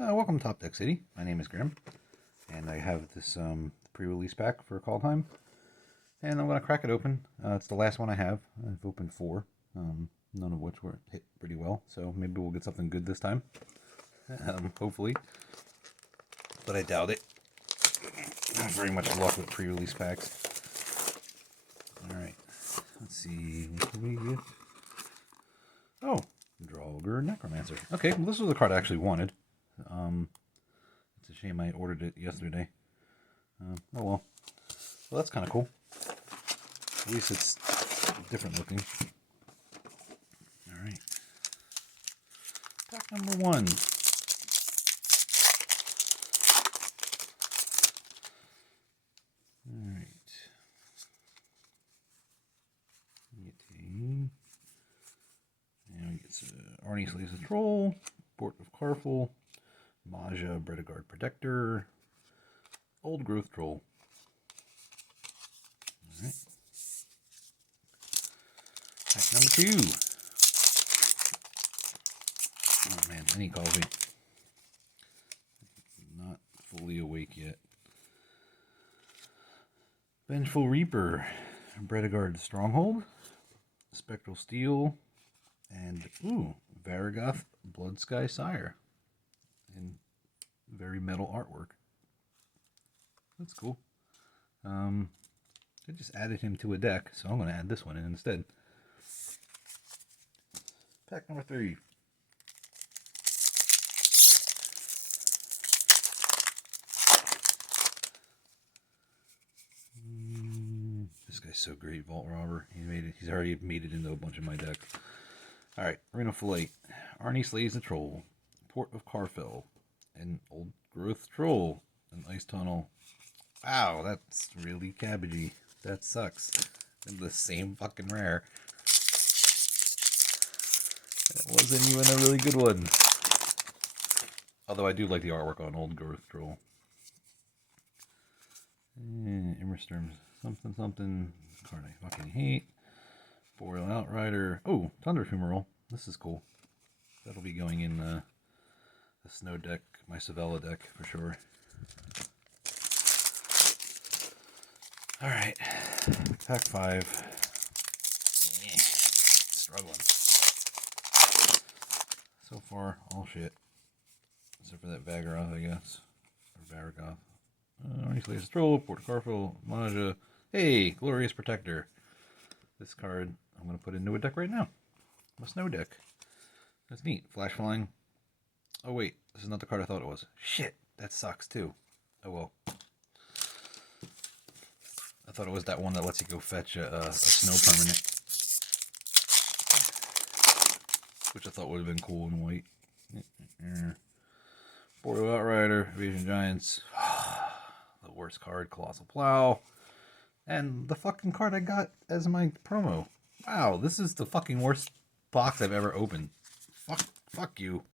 Welcome to Top Deck City. My name is Grim, and I have this pre-release pack for Kaldheim, and I'm going to crack it open. It's the last one I have. I've opened 4, none of which were hit pretty well, so maybe we'll get something good this time, hopefully, but I doubt it. Not very much luck with pre-release packs. Alright, let's see, what do we get? Oh, Draugr Necromancer. Okay, well, this was the card I actually wanted. It's a shame I ordered it yesterday. Oh well. Well, that's kind of cool. At least it's different looking. Alright. Pack number 1. Alright. Now we get Arnie Slays the Troll, Port of Carful, Maja, Bredegard Protector, Old Growth Troll. Alright. Pack number 2. Oh man, I need coffee. Not fully awake yet. Vengeful Reaper, Bredegard Stronghold, Spectral Steel, and Varragoth Bloodsky Sire. And very metal artwork. That's cool. I just added him to a deck, so I'm going to add this one in instead. Pack number 3. This guy's so great, Vault Robber. He's already made it into a bunch of my decks. Alright, Arena Flight, Arnie Slays the Troll, Port of Carfell, an Old Growth Troll, an Ice Tunnel. Wow, that's really cabbagey. That sucks. And the same fucking rare. That wasn't even a really good one. Although I do like the artwork on Old Growth Troll. Immersturm something something. Card I fucking hate. Boreal Outrider. Oh, Thunder Fumarole. This is cool. That'll be going in the snow deck, my Savella deck for sure. Alright. Pack 5. Struggling. So far, all shit. Except for that Varragoth, I guess. Or Varragoth. Arnie Slays the Troll, Port of Carfell, Maja. Hey, Glorious Protector. This card I'm going to put into a deck right now. My snow deck. That's neat. Flash Flying. Oh wait, this is not the card I thought it was. Shit, that sucks too. Oh well. I thought it was that one that lets you go fetch a snow permanent. Which I thought would have been cool in white. Boreal Outrider, Evasion Giants. The worst card, Colossal Plow. And the fucking card I got as my promo. Wow, this is the fucking worst box I've ever opened. Fuck you.